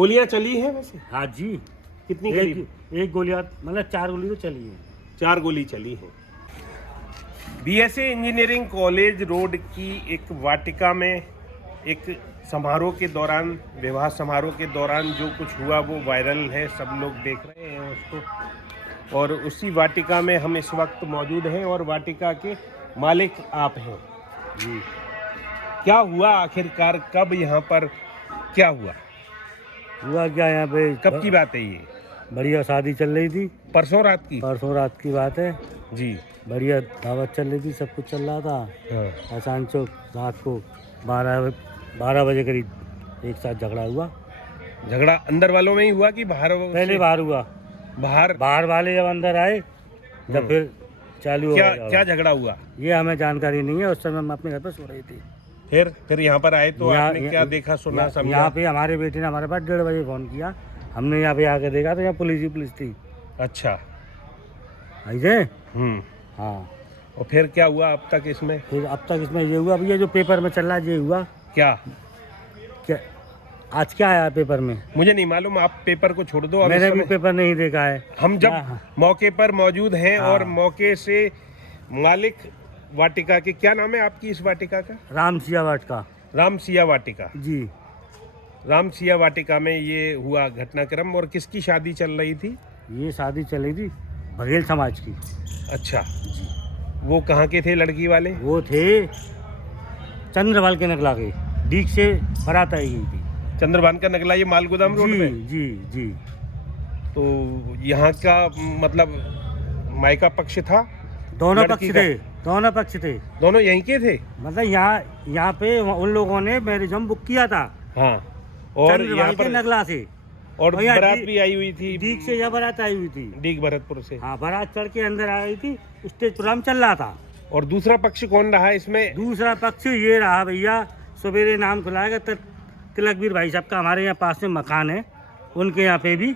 गोलियां चली हैं वैसे? हाँ जी। कितनी करीब? एक गोली मतलब 4 गोली तो चली है। 4 गोली चली है। बीएसए इंजीनियरिंग कॉलेज रोड की एक वाटिका में एक समारोह के दौरान, विवाह समारोह के दौरान जो कुछ हुआ वो वायरल है, सब लोग देख रहे हैं उसको। और उसी वाटिका में हम इस वक्त मौजूद हैं और वाटिका के मालिक आप हैं जी। क्या हुआ आखिरकार, कब यहाँ पर क्या हुआ? हुआ क्या यहाँ पे? कब की बात है ये? बढ़िया शादी चल रही थी। परसों रात की? परसों रात की बात है जी। बढ़िया दावत चल रही थी, सब कुछ चल रहा था। हाँ। अचानक रात को 12 बजे करीब एक साथ झगड़ा हुआ। झगड़ा अंदर वालों में ही हुआ कि बाहर? पहले बाहर हुआ। बाहर वाले जब अंदर आए जब फिर चालू हो गया। क्या झगड़ा हुआ ये हमें जानकारी नहीं है, उस समय हम अपने घर पर सो रही थी। फिर यहाँ पर आए तो आपने क्या देखा, सुना, समझा? यहाँ पे हमारे बेटे ने हमारे पास 1:30 बजे फोन किया। हमने यहाँ पे आके देखा तो यहाँ पुलिस थी। अच्छा। ऐसे? हाँ। और फिर क्या हुआ अब तक इसमें? फिर अब तक इसमें ये हुआ, अब ये जो पेपर में चल रहा है ये हुआ। क्या आज क्या आया पेपर में? मुझे नहीं मालूम, आप पेपर को छोड़ दो। मैंने भी पेपर नहीं देखा है। हम जब मौके पर मौजूद हैं और मौके से मालिक वाटिका के, क्या नाम है आपकी इस वाटिका का? रामसिया वाटिका। रामसिया वाटिका जी। रामसिया वाटिका में ये हुआ घटनाक्रम। और किसकी शादी चल रही थी? ये शादी चल रही थी बघेल समाज की। अच्छा जी। वो कहाँ के थे लड़की वाले? वो थे चंद्रभान के नगला के, डीग से बारात आई गई थी। चंद्रभान का नगला, ये मालगोदाम रोड में? जी जी। तो यहाँ का मतलब मायका पक्ष था? दोनों पक्ष थे। दोनों यहीं के थे? मतलब यहाँ पे उन लोगों ने मैरिज होम बुक किया था। हाँ। और यहाँ पर नगला से, और बारात भी आई हुई थी डीग से। यह बारात आई हुई थी डीग भरतपुर से। हाँ, बारात चढ़ के अंदर आ गई थी, स्टेज प्रोग्राम चल रहा था। और दूसरा पक्ष कौन रहा इसमें? दूसरा पक्ष ये रहा भैया, सवेरे नाम खुलाएगा तिलकवीर भाई साहब का, हमारे यहाँ पास में मकान है, उनके यहाँ पे भी।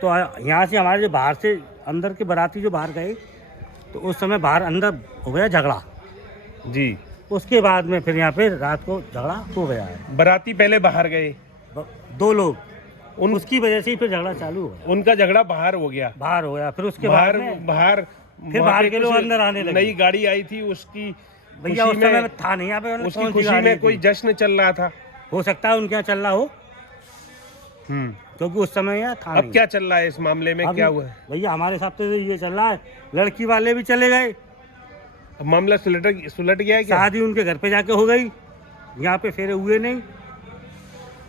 तो यहाँ से हमारे जो बाहर से अंदर के बाराती जो बाहर गए तो उस समय बाहर अंदर हो गया झगड़ा जी। उसके बाद में फिर यहाँ पे रात को झगड़ा हो गया है। बाराती पहले बाहर गए 2 लोग, उसकी वजह से ही फिर झगड़ा चालू हो गया। उनका झगड़ा बाहर हो गया। फिर उसके बाद बाहर के लोग अंदर आने लगे। नई गाड़ी आई थी उसकी भैया उस समय में था नहीं यहाँ पे। उसकी खुशी में कोई जश्न चल रहा था? हो सकता है उनके यहाँ चल रहा हो, क्योंकि उस समय यहाँ था। अब क्या चल रहा है इस मामले में, क्या हुआ है? भैया हमारे हिसाब से ये चल रहा है, लड़की वाले भी चले गए। मामला सुलट गया है क्या? शादी उनके घर पे जाके हो गई, यहाँ पे फेरे हुए नहीं।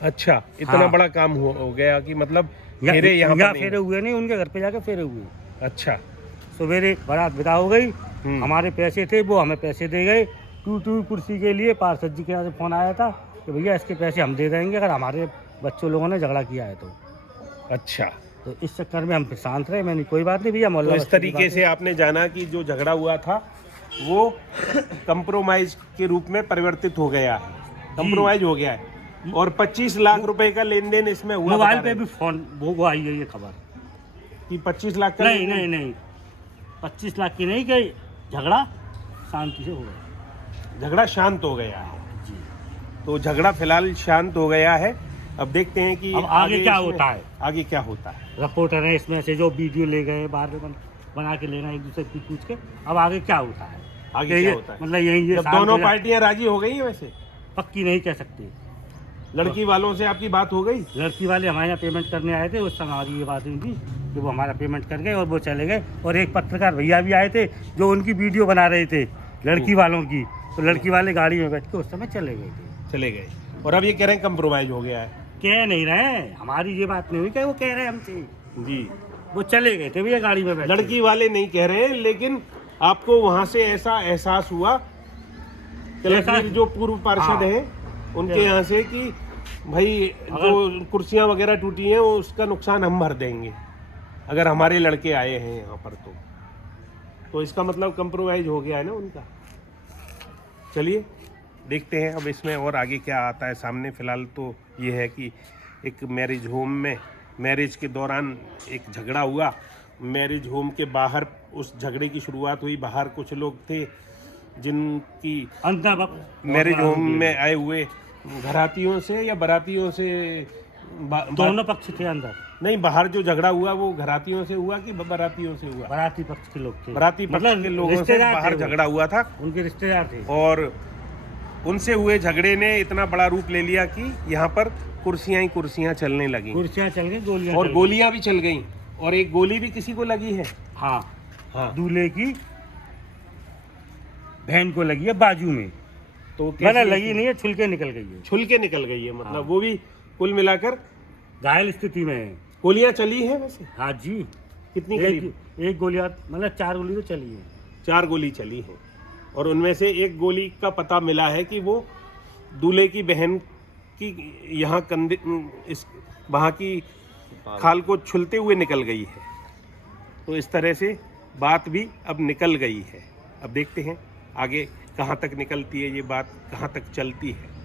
अच्छा, इतना बड़ा काम हो गया कि मतलब फेरे यहाँ फेरे हुए नहीं, उनके घर पे जाके फेरे हुए। अच्छा। सवेरे बारात विदा हो गई, हमारे पैसे थे वो हमें पैसे दे गए। 2 कुर्सी के लिए पार्षद जी के यहाँ से फोन आया था कि भैया इसके पैसे हम दे देंगे अगर हमारे बच्चों लोगों ने झगड़ा किया है तो। अच्छा। तो इस चक्कर में हम शांत रहे, मैंने कोई बात नहीं भैया। तो इस तरीके से आपने जाना कि जो झगड़ा हुआ था वो कंप्रोमाइज के रूप में परिवर्तित हो गया है, कंप्रोमाइज हो गया है। और 25 लाख रुपए का लेन देन इसमें हुआ। मोबाइल पे भी फोन वो आई है ये खबर कि 25 लाख का? नहीं 25 लाख की नहीं, कि झगड़ा शांति से हो गया। झगड़ा शांत हो गया है जी। तो झगड़ा फिलहाल शांत हो गया है। अब देखते हैं कि अब आगे क्या होता है। आगे क्या होता है? रिपोर्टर है इसमें से जो वीडियो ले गए बाहर में बना के लेना एक दूसरे से पूछ के। अब आगे क्या होता है? आगे क्या होता है मतलब यही दोनों पार्टियां राजी हो गई है? वैसे पक्की नहीं कह सकते। लड़की वालों से आपकी बात हो गई? लड़की वाले हमारे यहाँ पेमेंट करने आए थे, उस समय हमारी ये बात हुई थी कि वो हमारा पेमेंट कर गए और वो चले गए। और एक पत्रकार भैया भी आए थे जो उनकी वीडियो बना रहे थे लड़की वालों की, तो लड़की वाले गाड़ी में बैठ के उस समय चले गए। और अब ये कह रहे हैं कंप्रोमाइज हो गया है? कह नहीं रहे, हमारी ये बात नहीं हुई कि वो कह रहे हैं हमसे जी। वो चले गए थे भैया गाड़ी में बैठ। लड़की वाले नहीं कह रहे हैं, लेकिन आपको वहां से ऐसा एहसास हुआ जो पूर्व पार्षद हैं उनके यहाँ से कि भाई जो कुर्सियां वगैरह टूटी हैं वो उसका नुकसान हम भर देंगे अगर हमारे लड़के आए हैं यहाँ पर। तो इसका मतलब कंप्रोमाइज हो गया है ना उनका। चलिए देखते हैं अब इसमें और आगे क्या आता है सामने। फिलहाल तो ये है कि एक मैरिज होम में मैरिज के दौरान एक झगड़ा हुआ। मैरिज होम के बाहर उस झगड़े की शुरुआत हुई। बाहर कुछ लोग थे जिनकी मैरिज होम में आए हुए घरातियों से या बारातियों से दोनों पक्ष थे अंदर। नहीं, बाहर जो झगड़ा हुआ वो घरातियों से हुआ कि बारातियों से हुआ? बाराती पक्ष के लोग थे, बाराती पक्ष मतलब के लोगों से रिश्तेदार बाहर थे वो। झगड़ा हुआ था उनके रिश्तेदार थे। और उनसे हुए झगड़े ने इतना बड़ा रूप ले लिया कि यहाँ पर कुर्सियां ही कुर्सियां चलने लगी कुर्सियां चल गई, गोलियां और चल गोलियां भी चल गईं और एक गोली भी किसी को लगी है। गई। हाँ, हाँ, दूल्हे की बहन को लगी है बाजू में, तो मतलब कैसी लगी नहीं है, छुल के निकल गई है, छुल के निकल गई है, मतलब हाँ। वो भी कुल मिलाकर घायल स्थिति में है। गोलियां चली हैं वैसे हाँ जी, कितनी करीब? एक गोली, मतलब 4 गोली तो चली है। 4 गोली चली हैं और उनमें से एक गोली का पता मिला है कि वो दूल्हे की बहन की यहाँ कंधे इस वहाँ की खाल को छुलते हुए निकल गई है। तो इस तरह से बात भी अब निकल गई है। अब देखते हैं आगे कहाँ तक निकलती है ये बात, कहाँ तक चलती है।